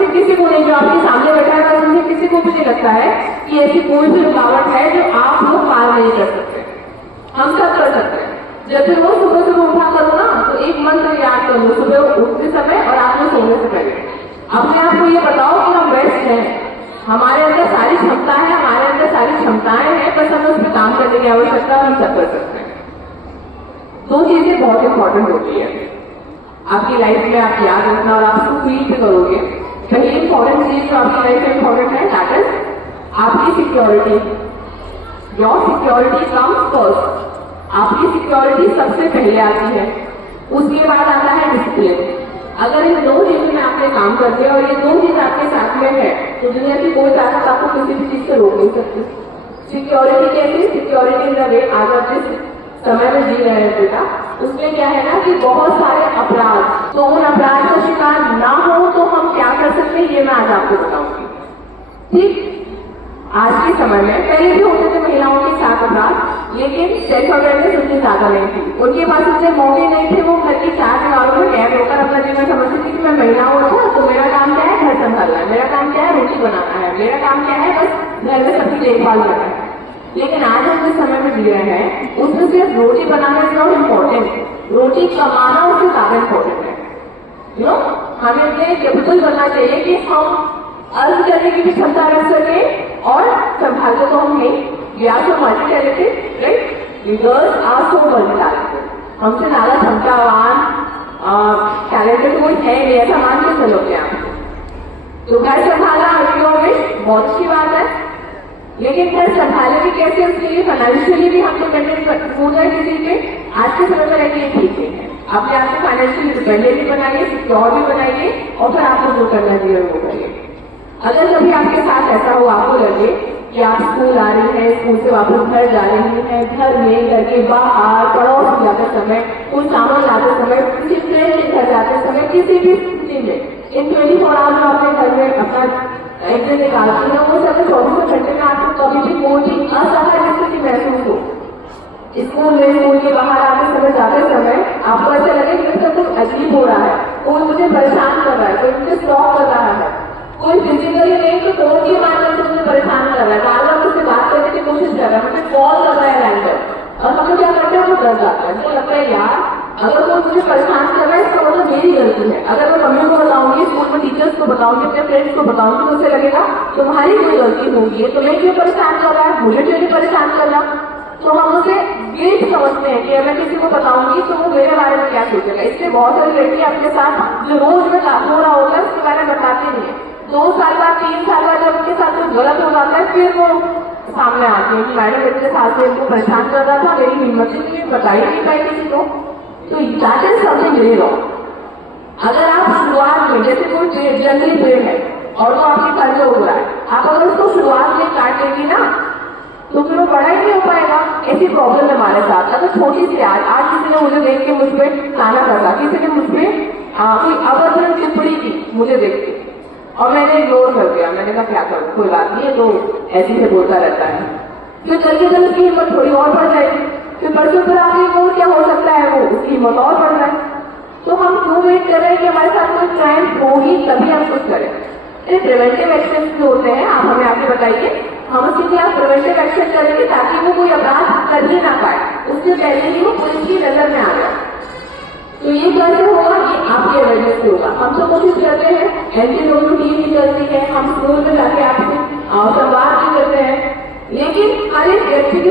से किसी को नहीं, जो आपके सामने बैठा है उनसे किसी को भी नहीं लगता है कि ऐसी कोई भी रुकावट है जो आप लोग पार नहीं कर सकते। हम सब कर सकते हैं। जब भी वो सुबह सुबह उठा करो ना, तो एक मंत्र याद कर लो सुबह उठते समय और आप लोग सोने से पहले। अपने आप को ये बताओ कि हम बेस्ट हैं, हमारे अंदर सारी क्षमता है, हमारे अंदर सारी क्षमताएं हैं, बस हमें उस पर काम करने की आवश्यकता है, हम सब कर सकते हैं। दो चीजें बहुत इंपॉर्टेंट होती है आपकी लाइफ में, आप याद रखना और आप उसको फील भी करोगे। पहली इंपॉर्टेंट चीज जो आपकी लाइफ में इंपॉर्टेंट है, दैट इज आपकी security. Your security comes first. आपकी सिक्योरिटी सबसे पहले आती है, उसके बाद आता है डिसिप्लिन। अगर इन दो चीजों में आपने काम कर दिया और ये दो चीज आपके साथ में है, तो दुनिया की कोई ताकत आपको किसी भी चीज से रोक नहीं सकती। सिक्योरिटी कैसी? सिक्योरिटी इन द वे आज आप जिस समय में जी रहे हैं बेटा, उसमें क्या है ना कि बहुत सारे अपराध, तो उन अपराध का शिकार ना हो तो हम क्या कर सकते हैं, ये मैं आज आपको बताऊंगी। ठीक, आज के समय में पहले भी होते थे महिलाओं के साथ अपराध, लेकिन सेल्फ अवेयरनेस उतनी ज्यादा नहीं थी, उनके पास इतने मौके नहीं थे। वो घर की चार दीवारों में कैद होकर अपना जीवन समझती थी कि मैं महिला हूँ, अच्छा तो मेरा काम क्या है, घर संभालना है, मेरा काम क्या है, रोटी बनाना है, मेरा काम क्या है, बस घर में सबकी देखभाल करना है। लेकिन आज हम जिस समय में जी रहे हैं, उसमें सिर्फ रोटी बनाना इज नॉट इम्पोर्टेंट, रोटी कमाना उससे ज्यादा इम्पोर्टेंट है। यू नो, हमें इतने कैपेबल बनना चाहिए कि हम अर्न करने की भी क्षमता रख सके और संभालने को हम नहीं। We are so multi talented, right? Leaders are so multi talented. हमसे ज्यादा क्षमतावान टैलेंटेड कोई है नहीं, ऐसा मान के चलोगे आप। तो घर संभालना लड़कियों में बहुत अच्छी बात है, लेकिन घर संभाले भी कैसे, उसके लिए फाइनेंशियली भी हम डिपेंडेंट हो जाए किसी पे। आज के समय में रहती है ठीक है, अपने आप को फाइनेंशियली डिपेंडेंट भी बनाइए, सिक्योर भी बनाइए, और फिर आपको जो करना चाहिए वो करिए। अगर कभी आपके साथ ऐसा हो, आपको लगे कि आप स्कूल आ रही हैं, स्कूल से वापस घर जा रही हैं, घर में, घर के बाहर, पड़ोस में जाते समय, कोई सामान लाते समय, किसी फ्रेंड के घर जाते समय, किसी भी स्थिति में इन 24 आवर्स में अपने घर में अपना एक दिन निकालती है, वो सब 24 घंटे में आपको कभी भी कोई भी असहाय स्थिति महसूस हो, स्कूल में, स्कूल के बाहर आते समय, जाते समय आपको ऐसा लगे कि सब कुछ अजीब हो रहा है, कोई मुझे परेशान कर रहा है, कोई मुझे स्टॉप कर रहा है, कोई फिजिकली नहीं तो फोन के माध्यम से मुझे परेशान कर रहा है, बार बार मुझसे बात करने की कोशिश कर रहा है, मुझे कॉल कर रहा है रैंडम, और हम क्या करते हैं, वो डर जाता है। मुझे लगता है यार अगर कोई मुझे परेशान कर रहा है इसका मतलब मेरी गलती है। अगर मैं मम्मी को बताऊंगी, स्कूल में टीचर्स को बताऊंगी, अपने फ्रेंड्स को बताऊंगी, तो उसे लगेगा तुम्हारी कोई गलती होगी, तुम्हें क्यों परेशान कर रहा है, मुझे क्यों नहीं परेशान कर रहा। तो हम उसे गिल्ट समझते हैं कि अगर किसी को बताऊंगी तो वो मेरे बारे में क्या सोचेगा। इसलिए बहुत सारी लड़कियां अपने साथ जो रोज में हो रहा होता है उसके बारे में बताती नहीं है। 2 साल बाद, 3 साल बाद जब उनके साथ कुछ गलत हो जाता है, फिर वो सामने आती है कि मैडम इतने साल से इनको परेशान कर रहा था, मेरी हिम्मत ही नहीं, बताई नहीं पाई किसी को। तो that is something very wrong. अगर आप शुरुआत में, जैसे कोई जंगली पेड़ है और वो आपके घर में उग रहा है, आप अगर उसको शुरुआत में काट लेंगी ना तो फिर वो बड़ा ही नहीं हो पाएगा। ऐसी प्रॉब्लम है हमारे साथ। अगर छोटी सी आज किसी ने मुझे देख के मुझ पर ताना करा, किसी ने मुझ पर कोई अभद्र टिप्पणी की मुझे देख के, और मैंने इग्नोर कर दिया, मैंने कहा क्या करूं, कोई बात नहीं है, तो ऐसे से बोलता रहता है। फिर जल्दी जल्दी उसकी हिम्मत थोड़ी और बढ़ जाएगी, फिर परसों फिर आपकी इग्नोर क्या हो सकता है, वो उसकी हिम्मत और बढ़ रहा है। तो हम क्यों वेट कर रहे हैं कि हमारे साथ कोई क्राइम होगी तभी हम कुछ करें। प्रिवेंटिव एक्शन जो होते हैं, आप हमें आगे बताइए, हम उसके लिए आप प्रिवेंटिव एक्शन करेंगे ताकि वो कोई अपराध कर ही ना पाए, उससे पहले ही वो पुलिस की नजर में आ जाए। तो ये कैसे होगा, ये आपकी अवेयरनेस से होगा। हम तो कोशिश करते हैं, एंटी लोगों की टीम निकलती है, हम स्कूल में जाके आपसे संवाद भी करते हैं, लेकिन हर एक व्यक्ति की